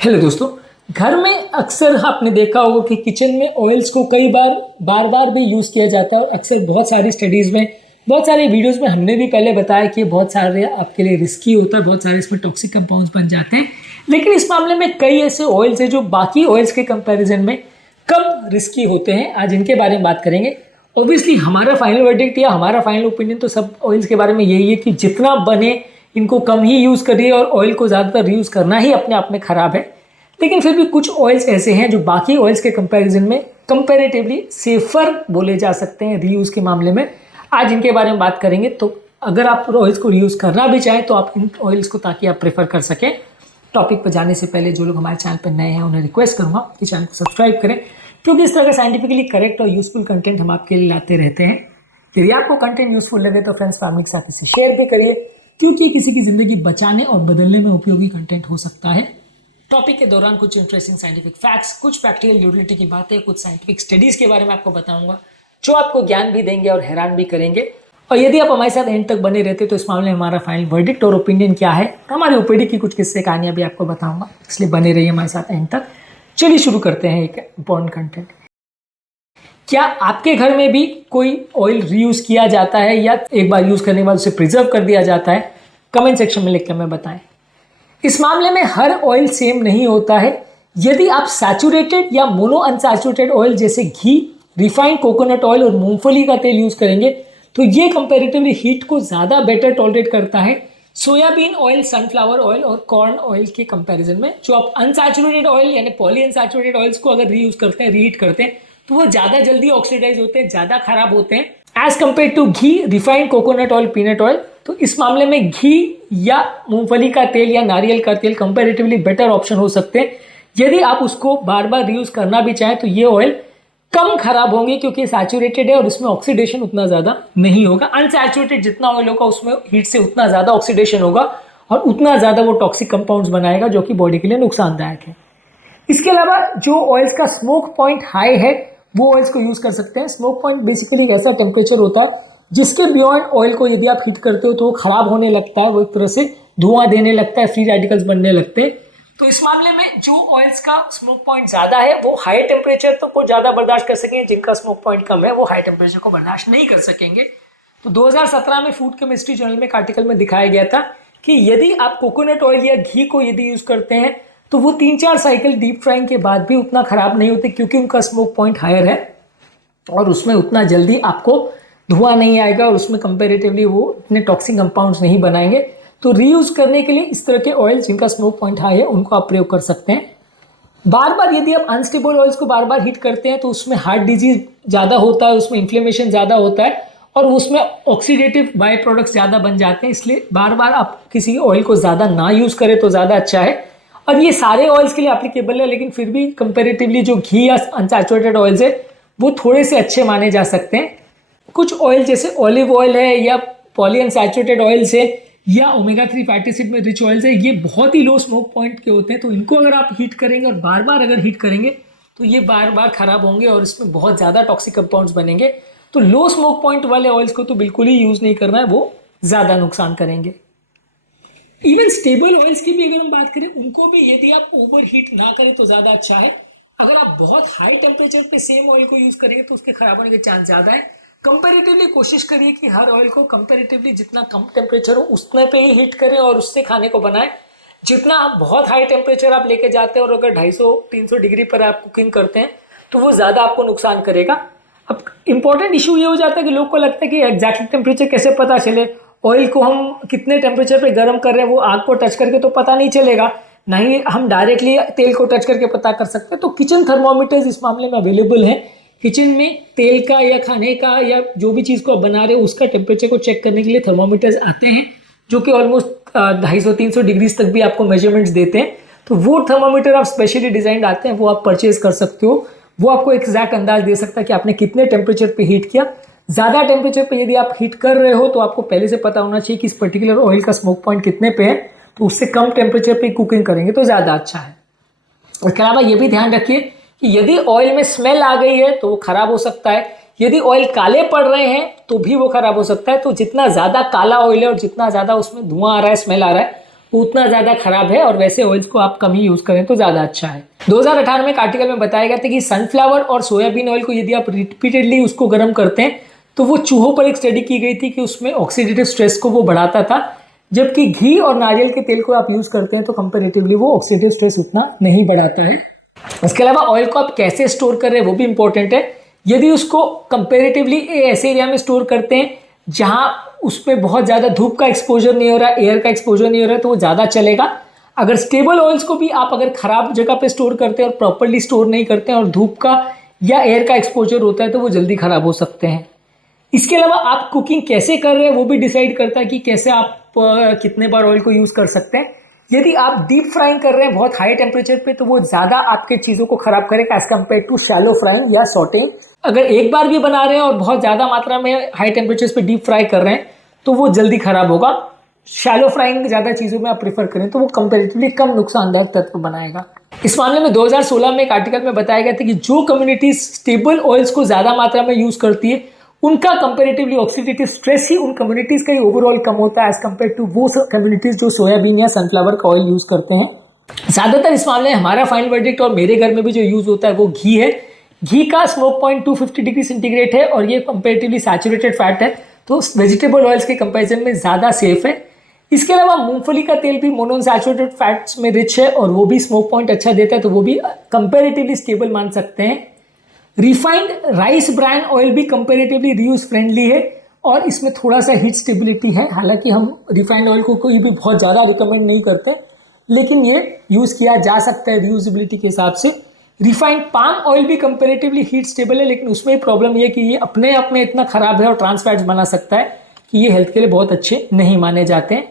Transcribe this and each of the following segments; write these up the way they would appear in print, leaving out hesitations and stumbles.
Hello दोस्तों। घर में अक्सर आपने देखा होगा कि किचन में ऑयल्स को कई बार भी यूज़ किया जाता है और अक्सर बहुत सारी स्टडीज़ में, बहुत सारे वीडियोस में हमने भी पहले बताया कि बहुत सारे आपके लिए रिस्की होता है, बहुत सारे इसमें टॉक्सिक कंपाउंड्स बन जाते हैं। लेकिन इस मामले में कई ऐसे ऑयल्स हैं जो बाकी ऑयल्स के कंपैरिजन में कम रिस्की होते हैं। आज इनके बारे में बात करेंगे। ऑब्वियसली हमारा फाइनल वर्डिक्ट या हमारा फाइनल ओपिनियन तो सब ऑयल्स के बारे में यही है कि जितना बने इनको कम ही यूज़ करिए और ऑयल को ज़्यादातर रीयूज़ करना ही अपने आप में ख़राब है। लेकिन फिर भी कुछ ऑयल्स ऐसे हैं जो बाकी ऑयल्स के कंपैरिजन में कंपैरेटिवली सेफर बोले जा सकते हैं रीयूज़ के मामले में। आज इनके बारे में बात करेंगे। तो अगर आप ऑयल्स को रीयूज़ करना भी चाहें तो आप इन ऑयल्स को ताकि आप प्रेफर कर सकें। टॉपिक पर जाने से पहले जो लोग हमारे चैनल पर नए हैं उन्हें रिक्वेस्ट करूँगा कि चैनल को सब्सक्राइब करें, क्योंकि इस तरह का साइंटिफिकली करेक्ट और यूजफुल कंटेंट हम आपके लिए लाते रहते हैं। यदि आपको कंटेंट यूजफुल लगे तो फ्रेंड्स फैमिली के साथ इसे शेयर भी करिए, क्योंकि किसी की ज़िंदगी बचाने और बदलने में उपयोगी कंटेंट हो सकता है। टॉपिक के दौरान कुछ इंटरेस्टिंग साइंटिफिक फैक्ट्स, कुछ प्रैक्टिकल यूटिलिटी की बातें, कुछ साइंटिफिक स्टडीज़ के बारे में आपको बताऊंगा जो आपको ज्ञान भी देंगे और हैरान भी करेंगे। और यदि आप हमारे साथ एंड तक बने रहते तो इस मामले में हमारा फाइनल वर्डिक्ट और ओपिनियन क्या है, हमारी ओपीडी की कुछ किस्से कहानियाँ भी आपको बताऊंगा, इसलिए बने रहिए हमारे साथ एंड तक। चलिए शुरू करते हैं एक इंपॉर्टेंट कंटेंट। क्या आपके घर में भी कोई ऑयल रीयूज़ किया जाता है या एक बार यूज़ करने के बाद उसे प्रिजर्व कर दिया जाता है? कमेंट सेक्शन में लिख कर हमें बताएं। इस मामले में हर ऑयल सेम नहीं होता है। यदि आप सैचुरेटेड या मोनो अनसैचुरेटेड ऑयल जैसे घी, रिफाइंड कोकोनट ऑयल और मूंगफली का तेल यूज़ करेंगे तो ये कंपैरेटिवली हीट को ज़्यादा बेटर टॉलरेट करता है सोयाबीन ऑयल, सनफ्लावर ऑयल और कॉर्न ऑयल के कंपैरिजन में। जो आप अनसैचुरेटेड ऑयल यानी पॉली अनसैचुरेटेड ऑयल्स को अगर रीयूज़ करते हैं, रीहीट करते हैं, तो वो ज़्यादा जल्दी ऑक्सीडाइज होते हैं, ज़्यादा खराब होते हैं as compare to ghee, refined coconut oil, peanut oil. तो इस मामले में घी या मूंगफली का तेल या नारियल का तेल कंपैरेटिवली बेटर ऑप्शन हो सकते हैं। यदि आप उसको बार बार रीयूज़ करना भी चाहें तो ये ऑयल कम खराब होंगे, क्योंकि सैचुरेटेड है और उसमें ऑक्सीडेशन उतना ज़्यादा नहीं होगा। अनसैचुरेटेड जितना ऑयल होगा उसमें हीट से उतना ज़्यादा ऑक्सीडेशन होगा और उतना ज़्यादा वो टॉक्सिक कंपाउंड्स बनाएगा जो कि बॉडी के लिए नुकसानदायक है। इसके अलावा जो ऑयल्स का स्मोक पॉइंट हाई है वो ऑयल्स को यूज़ कर सकते हैं। स्मोक पॉइंट बेसिकली एक ऐसा टेम्परेचर होता है जिसके बियॉन्ड ऑयल को यदि आप हीट करते हो तो वो खराब होने लगता है, वो एक तरह से धुआं देने लगता है, फ्री रेडिकल्स बनने लगते हैं। तो इस मामले में जो ऑयल्स का स्मोक पॉइंट ज़्यादा है वो हाई टेम्परेचर तो को ज़्यादा बर्दाश्त कर सकेंगे, जिनका स्मोक पॉइंट कम है वो हाई टेम्परेचर को बर्दाश्त नहीं कर सकेंगे। तो 2017 में फूड केमिस्ट्री जर्नल में एक आर्टिकल में दिखाया गया था कि यदि आप कोकोनट ऑयल या घी को यदि यूज़ करते हैं तो वो 3-4 साइकिल डीप फ्राइंग के बाद भी उतना ख़राब नहीं होते, क्योंकि उनका स्मोक पॉइंट हायर है और उसमें उतना जल्दी आपको धुआं नहीं आएगा और उसमें कंपैरेटिवली वो इतने टॉक्सिक कंपाउंड्स नहीं बनाएंगे। तो रीयूज़ करने के लिए इस तरह के ऑयल जिनका स्मोक पॉइंट हाई है उनको आप प्रयोग कर सकते हैं। बार बार यदि आप अनस्टेबल ऑयल्स को बार बार हीट करते हैं तो उसमें हार्ट डिजीज ज़्यादा होता है, उसमें इन्फ्लेमेशन ज़्यादा होता है और उसमें ऑक्सीडेटिव बाय प्रोडक्ट्स ज़्यादा बन जाते हैं। इसलिए बार बार आप किसी ऑयल को ज़्यादा ना यूज़ करें तो ज़्यादा अच्छा है। और ये सारे ऑयल्स के लिए एप्लीकेबल है, लेकिन फिर भी कंपेरेटिवली जो घी या अनसैचुरेटेड ऑयल्स है वो थोड़े से अच्छे माने जा सकते हैं। कुछ ऑयल जैसे ऑलिव ऑयल है या पॉली अनसैचुरेटेड ऑयल्स है या ओमेगा 3 फैटी एसिड में रिच ऑयल्स है, ये बहुत ही लो स्मोक पॉइंट के होते हैं। तो इनको अगर आप हीट करेंगे और बार बार अगर हीट करेंगे तो ये बार बार खराब होंगे और इसमें बहुत ज़्यादा टॉक्सिक कंपाउंड्स बनेंगे। तो लो स्मोक पॉइंट वाले ऑयल्स को तो बिल्कुल ही यूज़ नहीं करना है, वो ज़्यादा नुकसान करेंगे। इवन स्टेबल ऑयल्स की भी अगर हम बात करें उनको भी यदि आप ओवर हीट ना करें तो ज़्यादा अच्छा है। अगर आप बहुत हाई टेम्परेचर पे सेम ऑयल को यूज़ करेंगे तो उसके खराब होने के चांस ज़्यादा है। कंपैरेटिवली कोशिश करिए कि हर ऑयल को कंपैरेटिवली जितना कम टेम्परेचर हो उतने पे ही हीट करें और उससे खाने को बनाएं। जितना आप बहुत हाई टेम्परेचर आप लेके जाते हैं और अगर 250-300 डिग्री पर आप कुकिंग करते हैं तो वो ज़्यादा आपको नुकसान करेगा। अब इंपॉर्टेंट इशू ये हो जाता है कि लोग को लगता है कि एग्जैक्टली टेम्परेचर कैसे पता चले, ऑयल को हम कितने टेम्परेचर पे गर्म कर रहे हैं वो आग को टच करके तो पता नहीं चलेगा, ना ही हम डायरेक्टली तेल को टच करके पता कर सकते हैं। तो किचन थर्मोमीटर्स इस मामले में अवेलेबल हैं। किचन में तेल का या खाने का या जो भी चीज़ को आप बना रहे हो उसका टेम्परेचर को चेक करने के लिए थर्मोमीटर्स आते हैं जो कि ऑलमोस्ट 250-300 डिग्रीज तक भी आपको मेजरमेंट्स देते हैं। तो वो थर्मोमीटर आप स्पेशली डिजाइंड आते हैं, वो आप परचेज कर सकते हो। वो आपको एग्जैक्ट अंदाज दे सकता है कि आपने कितने टेम्परेचर पे हीट किया। ज़्यादा टेम्परेचर पे यदि आप हीट कर रहे हो तो आपको पहले से पता होना चाहिए कि इस पर्टिकुलर ऑयल का स्मोक पॉइंट कितने पे है, तो उससे कम टेम्परेचर पे कुकिंग करेंगे तो ज़्यादा अच्छा है। इसके अलावा ये भी ध्यान रखिए कि यदि ऑयल में स्मेल आ गई है तो वो खराब हो सकता है, यदि ऑयल काले पड़ रहे हैं तो भी वो खराब हो सकता है। तो जितना ज़्यादा काला ऑयल है और जितना ज़्यादा उसमें धुआं आ रहा है, स्मेल आ रहा है, वो उतना ज़्यादा खराब है और वैसे ऑयल्स को आप कम ही यूज़ करें तो ज़्यादा अच्छा है। 2018 में एक आर्टिकल में बताया गया था कि सनफ्लावर और सोयाबीन ऑयल को यदि आप रिपीटेडली उसको गर्म करते हैं तो वो चूहों पर एक स्टडी की गई थी कि उसमें ऑक्सीडेटिव स्ट्रेस को वो बढ़ाता था, जबकि घी और नारियल के तेल को आप यूज़ करते हैं तो कंपेरेटिवली वो ऑक्सीडेटिव स्ट्रेस उतना नहीं बढ़ाता है। इसके अलावा ऑयल को आप कैसे स्टोर कर रहे हैं वो भी इंपॉर्टेंट है। यदि उसको कंपेरेटिवली ऐसे एरिया में स्टोर करते हैं जहां उसमें बहुत ज़्यादा धूप का एक्सपोजर नहीं हो रहा, एयर का एक्सपोजर नहीं हो रहा है, तो वो ज़्यादा चलेगा। अगर स्टेबल ऑयल्स को भी आप अगर खराब जगह पे स्टोर करते हैं और प्रॉपरली स्टोर नहीं करते हैं और धूप का या एयर का एक्सपोजर होता है तो वो जल्दी खराब हो सकते हैं। इसके अलावा आप कुकिंग कैसे कर रहे हैं वो भी डिसाइड करता है कि कैसे आप कितने बार ऑयल को यूज़ कर सकते हैं। यदि आप डीप फ्राइंग कर रहे हैं बहुत हाई टेम्परेचर पे तो वो ज़्यादा आपके चीज़ों को खराब करेगा as compare to shallow frying या सॉटेइंग। अगर एक बार भी बना रहे हैं और बहुत ज़्यादा मात्रा में हाई टेम्परेचर पे डीप फ्राई कर रहे हैं तो वो जल्दी खराब होगा। शैलो फ्राइंग ज़्यादा चीज़ों में आप प्रीफर करें तो वो कंपेरेटिवली कम नुकसानदायक तत्व बनाएगा। इस मामले में 2016 में एक आर्टिकल में बताया गया था कि जो कम्युनिटीज स्टेबल ऑयल्स को ज़्यादा मात्रा में यूज़ करती है उनका कंपेरेटिवली ऑक्सीडेटिव स्ट्रेस ही उन कम्युनिटीज का ही ओवरऑल कम होता है एज कम्पेयर टू वो कम्युनिटीज जो सोयाबीन या सनफ्लावर का ऑयल यूज़ करते हैं। ज़्यादातर इस मामले में हमारा फाइनल वर्डिक्ट और मेरे घर में भी जो यूज़ होता है वो घी है। घी का स्मोक पॉइंट 250 डिग्री सेंटीग्रेड है और ये कंपेरेटिवली सैचुरेटेड फैट है तो वेजिटेबल ऑयल्स के कंपेरिजन में ज़्यादा सेफ है। इसके अलावा मूंगफली का तेल भी मोनोअनसैचुरेटेड फैट्स में रिच है और वो भी स्मोक पॉइंट अच्छा देता है तो वो भी कंपेरेटिवली स्टेबल मान सकते हैं। रिफाइंड राइस ब्रांड ऑयल भी कंपेरेटिवली रीयूज फ्रेंडली है और इसमें थोड़ा सा हीट स्टेबिलिटी है। हालांकि हम रिफाइंड ऑयल को कोई भी बहुत ज़्यादा रिकमेंड नहीं करते, लेकिन ये यूज़ किया जा सकता है रीयूजेबिलिटी के हिसाब से। रिफाइंड पाम ऑयल भी कंपेरेटिवली हीट स्टेबल है, लेकिन उसमें प्रॉब्लम ये कि ये अपने आप में इतना खराब है और ट्रांस फैट्स बना सकता है कि ये हेल्थ के लिए बहुत अच्छे नहीं माने जाते हैं।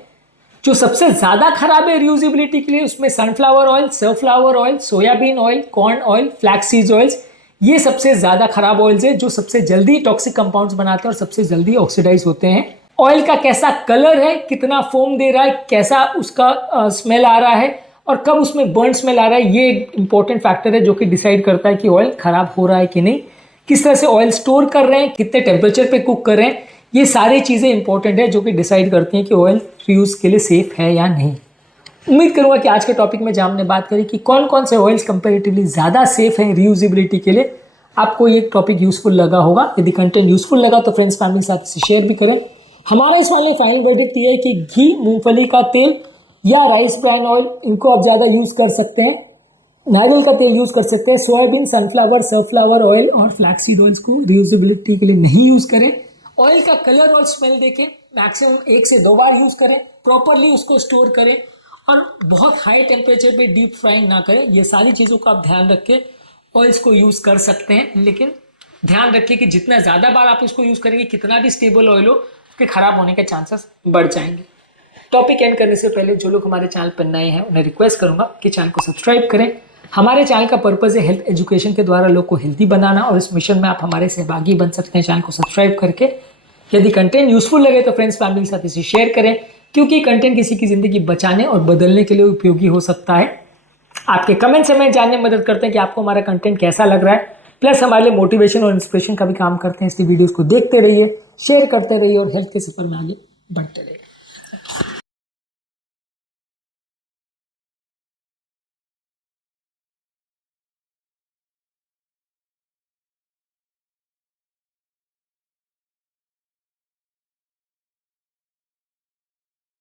जो सबसे ज़्यादा खराब है रीयूजेबिलिटी के लिए उसमें sunflower oil, sunflower oil, soybean oil, corn oil, flax seed oils, ये सबसे ज़्यादा खराब ऑयल्स है जो सबसे जल्दी टॉक्सिक कंपाउंड्स बनाते हैं और सबसे जल्दी ऑक्सीडाइज होते हैं। ऑयल का कैसा कलर है, कितना फोम दे रहा है, कैसा उसका स्मेल आ रहा है और कब उसमें बर्न स्मेल आ रहा है, ये एक इंपॉर्टेंट फैक्टर है जो कि डिसाइड करता है कि ऑयल खराब हो रहा है कि नहीं। किस तरह से ऑयल स्टोर कर रहे हैं, कितने टेम्परेचर पे कुक कर रहे हैं, ये सारी चीज़ें इंपॉर्टेंट है जो कि डिसाइड करती हैं कि ऑयल रीयूज के लिए सेफ है या नहीं। उम्मीद करूंगा कि आज के टॉपिक में जहाँ हमने बात करी कि कौन कौन से ऑयल्स कंपैरेटिवली ज़्यादा सेफ हैं रीयूजेबिलिटी के लिए, आपको ये टॉपिक यूजफुल लगा होगा। यदि कंटेंट यूजफुल लगा तो फ्रेंड्स फैमिली साथ से शेयर भी करें। हमारा इस वाले फाइनल वर्डिक्ट ये है कि घी, मूंगफली का तेल या राइस ब्रांड ऑयल इनको आप ज़्यादा यूज़ कर सकते हैं। नारियल का तेल यूज़ कर सकते हैं। सोयाबीन, सनफ्लावर, सनफ्लावर ऑयल और फ्लैक्सीड ऑयल्स को रीयूजेबिलिटी के लिए नहीं यूज़ करें। ऑयल का कलर और स्मेल देखें, मैक्सिमम 1 से 2 बार यूज़ करें, प्रॉपरली उसको स्टोर करें और बहुत हाई टेम्परेचर पे डीप फ्राइंग ना करें। ये सारी चीज़ों का आप ध्यान रख के ऑयल्स को यूज़ कर सकते हैं, लेकिन ध्यान रखिए कि जितना ज़्यादा बार आप इसको यूज़ करेंगे, कितना भी स्टेबल ऑयल हो, उसके खराब होने के चांसेस बढ़ जाएंगे। टॉपिक एंड करने से पहले जो लोग हमारे चैनल पर नए हैं उन्हें रिक्वेस्ट करूंगा कि चैनल को सब्सक्राइब करें। हमारे चैनल का पर्पज़ है हेल्थ एजुकेशन के द्वारा लोग को हेल्थी बनाना और इस मिशन में आप हमारे सहभागी बन सकते हैं चैनल को सब्सक्राइब करके। यदि कंटेंट यूजफुल लगे तो फ्रेंड्स फैमिली के साथ इसे शेयर करें, क्योंकि कंटेंट किसी की ज़िंदगी बचाने और बदलने के लिए उपयोगी हो सकता है। आपके कमेंट से हमें जानने में मदद करते हैं कि आपको हमारा कंटेंट कैसा लग रहा है, प्लस हमारे लिए मोटिवेशन और इंस्पिरेशन का भी काम करते हैं। इसलिए वीडियोस को देखते रहिए, शेयर करते रहिए और हेल्थ के सफर में आगे बढ़ते रहिए।